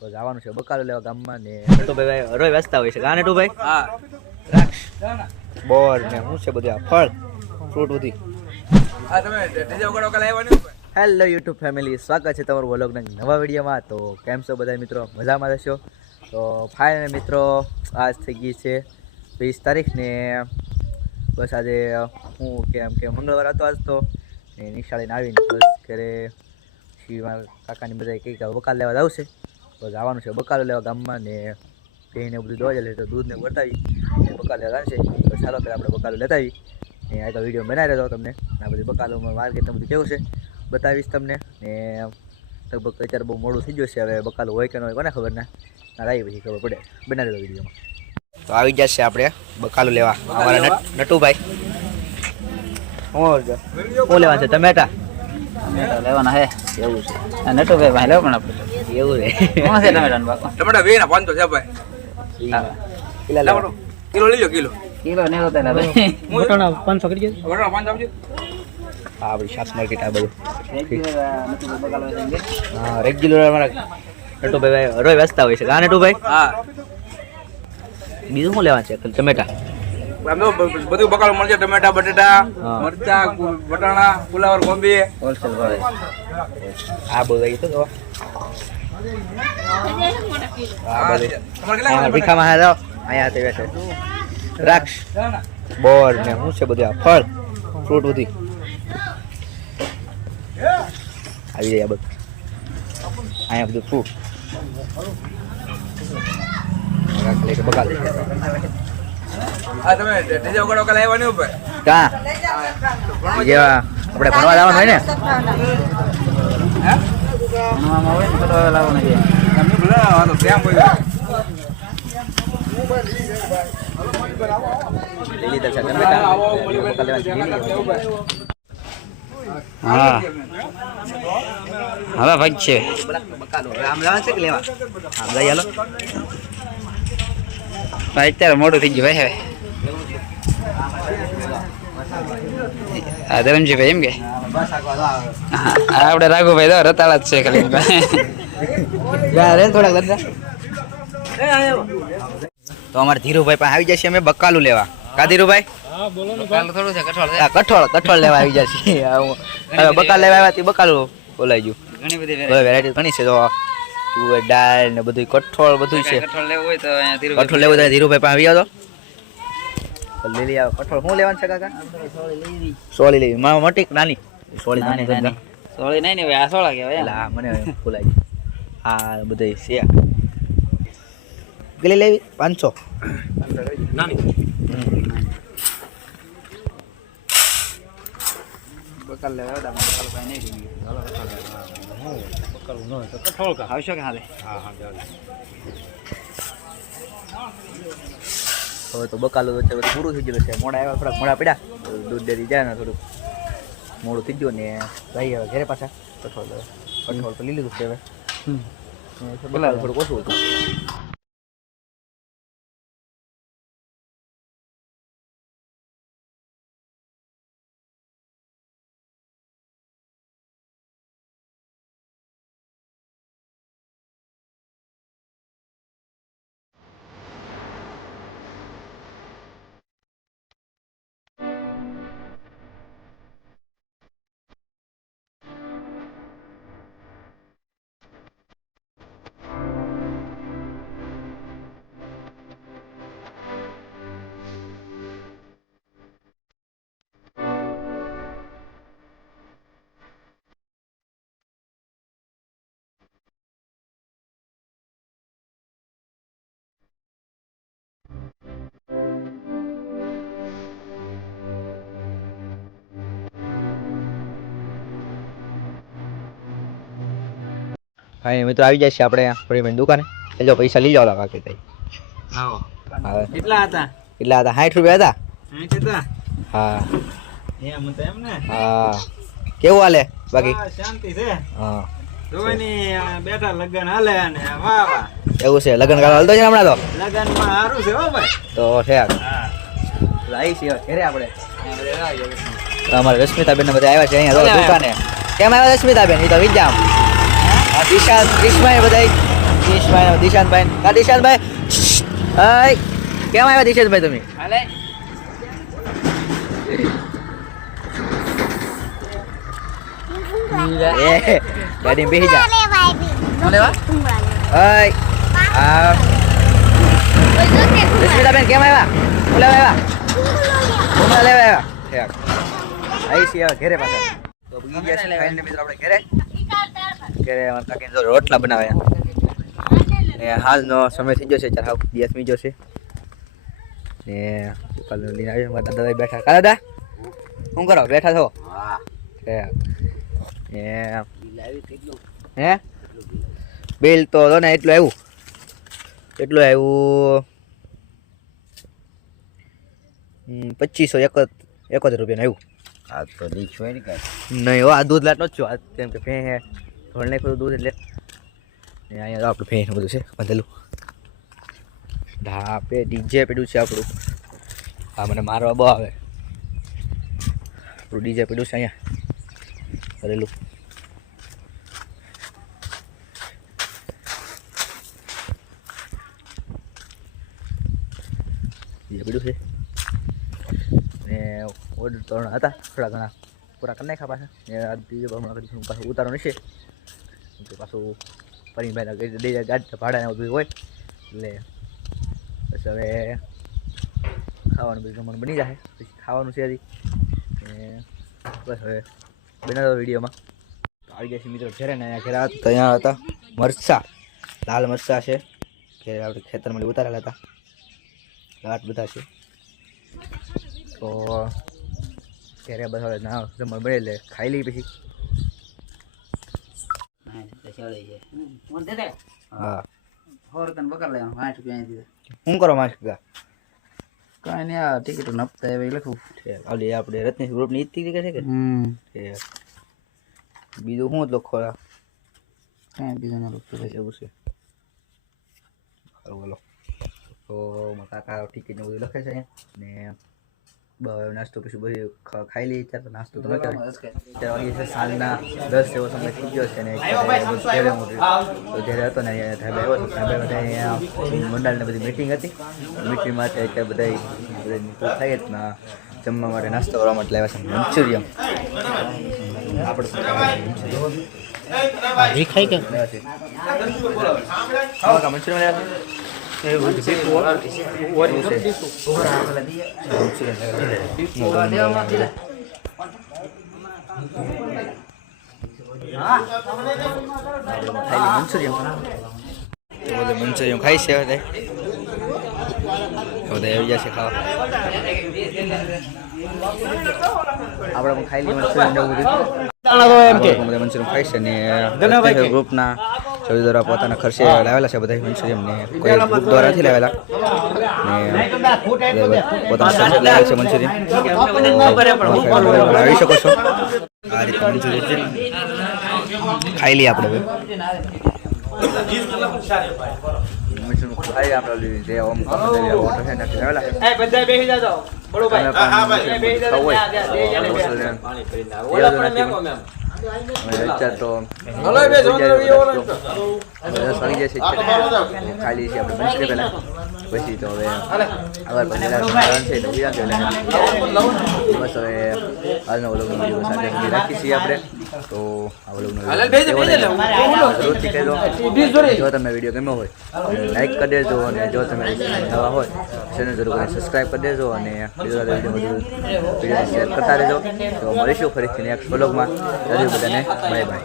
તો જવાનું છે બકાલો લેવા ગામમાં ને તો ભાઈ રોય વ્યસ્તા હોય છે ગાને ટુ ભાઈ હા બોર ને શું છે બધું આ ફળ ફ્રૂટ બધી આ તમે ડીજે વગાડો કાલે આવ્યા નહીં હેલો યુટ્યુબ ફેમિલી, સ્વાગત છે તમારું વ્લોગના નવા વિડીયોમાં. તો કેમ છો બધા મિત્રો? મજામાં રહેશો? તો ફાઇનલ મિત્રો આજ થઈ ગઈ છે 20 તારીખ ને બસ આજે હું કેમ કે મંગળવાર હતો આજ તો ને નિશાળીને આવીને બસ ઘરે શિવમાં કાકાની બધા કંઈક બકાલ લેવા આવશે તો જવાનું છે બકાલો લેવા ગામમાં ને એને બધું દોવા જાય તો દૂધને બતાવી ને બકાલ લેવા છે. તો ચાલો પહેલાં આપણે બકાલો લેતા આવી ને આ તો વિડીયો બનાવી રહ્યો તમને આ બધી બકાલોમાં માર્કેટને બધું કેવું છે બતાવીશ તમને ને લગભગ અત્યારે બહુ મોડું થઈ જશે. હવે બકાલો હોય કે ન હોય કોને ખબર ના આવી પછી ખબર પડે. બનાવી દો વિડીયોમાં. તો આવી જશે આપણે બકાલો લેવા અમારા નટુભાઈ. શું લેવાનું છે? ટમેટા લેવાના હે એવું છે. નટુભાઈ ભાઈ લેવો પણ આપણે એવું છે. કોણ છે ટમેટા બાપા? ટમેટા 2 ના 500 છે ભાઈ. કિલો લેવાનો કિલો લઈ લો કિલો. કિલો ને હોતા ને ભાઈ વટાણા 500 કરી દેજો. વટાણા 500 આપજો. હા આપણી શાક માર્કેટ આ બધું નટુભાઈ બગાલો છે. હા રેગ્યુલર અમારા નટુભાઈ રોય વ્યસ્તા હોય છે હા નટુભાઈ. હા બીજું શું લેવાનું છે? ટમેટા આમ તો બધું બકાલો મળશે. ટમેટા, બટેટા, હા. મરચા, વટાણા, ફુલાવર, કોબી. હોલસેલ ભાવે. આ બધું આવી તો હા, આ બધું તમારે કેટલા હા ભીખામાં હા જાઓ અહીંયા તે બેઠે દ્રાક્ષ બોર ને શું છે બધું આ ફળ ફ્રૂટ બધી આવી જાય આ બધું અહીંયા બધું ફ્રૂટ બકાલ હા તમે ડીજે વગાડો કાલે આવ્યા નહીં ભાઈ. ક્યાં જેવા આપણે ભણવા જવાનું હોય ને હે ભણવામાં હોય ને તો લાવવાનું છે. તમને બોલાવો તો કેમ બોલ્યો? લઈ લીધા છે ટમેટા બકાલ લેવાની છે. હા હવે ભાઈ છે બકાલો આમ લેવાનું છે કે લેવા આમ લઈ હાલો. ભાઈ અત્યારે મોડું થઈ ગયું ભાઈ. હવે હા ધરમજીભાઈ એમ કે આપણે રાઘુભાઈ તો રતાળા જ છે ખાલી થોડાક તો અમારે ધીરુભાઈ પાસે આવી જશે અમે બકાલું લેવા. કા ધીરુભાઈ? થોડું છે કઠોળ છે. કઠોળ લેવા આવી જશે. હવે બકાલ લેવા આવ્યા બકાલું બોલાઈ ગયું. ઘણી બધી વેરાયટી ઘણી છે. તો તુવેર દાળ ને બધું કઠોળ બધું છે. કઠોળ લેવું હોય તો અહીંયા કઠોળ લેવું તો ધીરુભાઈ પાસે આવી આવો તો લઈ લઈ આવો. કઠોળ શું લેવાનું છે કાકા? સોળી લેવી. મારા મોટી કે નાની? સોળી નાની નાની સોળી નહીં ને ભાઈ આ સોળા કહેવાય. એટલે હા મને બોલાઈ ગયું. હા બધું છે. કેટલી લેવી? 500 નાની બકાલ લેવા હતા બકાલ ભાઈ નહીં થઈ ગયું. આવશો કે હાલે? હવે તો બકાલો વચ્ચે બધું પૂરું થઈ ગયું છે. મોડા આવ્યા થોડાક મોડા પડ્યા દૂધ ડેરી જાય ને થોડુંક મોડું થઈ ગયું ને ભાઈ હવે ઘરે પાછા કઠોળ તો લઈ લીધું છે. હવે બકાલો થોડુંક ઓછું હતું. હા મિત્રો આવી જાય છે આપણે ફરીભાઈ દુકાને. જો પૈસા લઈ જાઓ કાકી કઈ. આવો હા કેટલા હતા? કેટલા હતા? 60 રૂપિયા હતા. 60 હતા. હા એમ તો એમ ને. હા કેવું હાલે બાકી? શાંતિ છે. હા જોવાની બેઠા લગન હાલે અને વાહ વાહ એવું છે. લગ્ન કરવા હાલતો છે ને હમણાં તો લગન માં સારું છે હો ભાઈ. તો છે હા લાવી છે ઘરે આપણે. અમારે રશ્મિતાબેન ને બધા આવ્યા છે અહીંયા દુકાને. કેમ આવ્યા રશ્મિતાબેન? એ તો વિજામ દિશા ક્રિષ્મા એ બધા એ દિનેશભાઈ દિશાંતભાઈ દિશાંતભાઈ હાય કેમ આવ્યા દિશાંતભાઈ તમે હાલે એ ગાડી બેસી જા શું લેવા હાય હા રશ્મિતાબેન કેમ આવ્યા બોલા આવ્યા બોલા લેવા આવ્યા આઈ સી ઘરે પાછા તો બગી ગયા છે ફાઇનલી મિત્રો આપણે ઘરે અમારા કાકીને જો રોટલા બનાવ્યા ને હાલનો સમય થઈ ગયો છે 4 દિવસ મી ગયો છે ને કાલ લઈને આવ્યો મારા દાદા બેઠા કા દાદા શું કરો બેઠા છો હા હે બિલ તો જો ને એટલું આવ્યું 2571 રૂપિયાનું આવ્યું આ તો રીચ હોય ને કાંઈ નહીં હો આ દૂધ લાટ નો જ છું આ કેમ કે ભેં હે ધોળ નાખ્યું દૂધ એટલે ને અહીંયા આપણું ભેં બધું છે બંધેલું ઢાપે ડીજે પેડું છે આપણું હા મને મારવા બહુ આવે આપણું ડીજે પેડું છે અહીંયા કરેલું ડીજે પેડું છે ને ઓર્ડર તો હતા થોડા ઘણા પૂરા કરી નાખ્યા પાછા ને આ ડીજે હમણાં કરી પાછું ઉતારો નથી પાછું પરિભાઈ ગાડી ભાડા બધું હોય એટલે બસ હવે ખાવાનું બધું જમવાનું બની જાય પછી ખાવાનું છે હજી ને બસ હવે બનાવો વિડીયોમાં આવી જાય છે મિત્રો ઘરે ને અહીંયા ઘરે તો અહીંયા હતા મરચાં લાલ મરચાં છે ઘરે આપણે ખેતરમાં ઉતારેલા હતા લાટ બધા છે તો ઘરે બસ હવે ના જમવાનું બને એટલે ખાઈ લઈ પછી હા શું કરો માસ્ક કાંઈ નહીં આ ટિકિટો નપતા એવી લખું ઓલી આપણે રત્નેશ ગ્રુપની ઈદ ટિકિટ છે કે બીજું શું લખો કાંઈ બીજું ના લખતું એવું છે બોલો તો મારા કાકા ટિકિટ ને બધું લખે છે ને નાસ્તો પછી બધું ખાઈ લઈએ ત્યારે તો નાસ્તો તો ન કહેવાય ત્યારે વાગી છે સાંજના 10 જેવો સમય થઈ ગયો છે ને ઘરે હું તો જ્યારે હતો ને અહીંયા ધાબે આવ્યો હતો ધાબે બધા અહીંયા મંડળને બધી મીટિંગ હતી મીટિંગમાં અત્યારે બધા થાય જ ના જમવા માટે નાસ્તો કરવા માટે લાવ્યા છે મંચુરિયમ આપણે ખાઈ કે મંચુરિયમ લાવ્યા મંચુરિયમ ખાઈ છે બધા આવી જશે ખાવા આપણે પણ ખાઈ લઈએ મંચુરિયમ ખાઈ છે ને ગ્રુપના સૌ દ્વારા પોતાના ખર્ચે લાવેલા છે બધા મંચુરિયમ ને કોઈ ગ્રુપ દ્વારા નથી લાવેલા ને પોતાના ખર્ચે લાવેલા છે મંચુરિયમ આવી શકો છો આ રીતે મંચુરિયમ છે ખાઈ લઈએ આપણે હવે ખાઈ આપણે જે ઓમ ઓટો છે નથી લાવેલા બધા બેસી જાજો બરોબર હા ભાઈ બેસી જાજો અત્યારે તો ખાલી છે આપણે બનશે પહેલાં પછી તો હવે આગળ બસ હવે આજનો વ્લોગનો વિડીયો સાથે રાખીએ છીએ આપણે તો આ વ્લોગનો જરૂરથી કહેજો જો તમને વિડીયો ગમ્યો હોય લાઈક કરી દેજો અને જો તમે નવા હોય ચેનલ જરૂર કરીને સબસ્ક્રાઈબ કરી દેજો અને વિડીયો શેર કરતા રહેજો તો મળીશું ફરીથી નેક્સ્ટ વ્લોગમાં બધાને બાય બાય.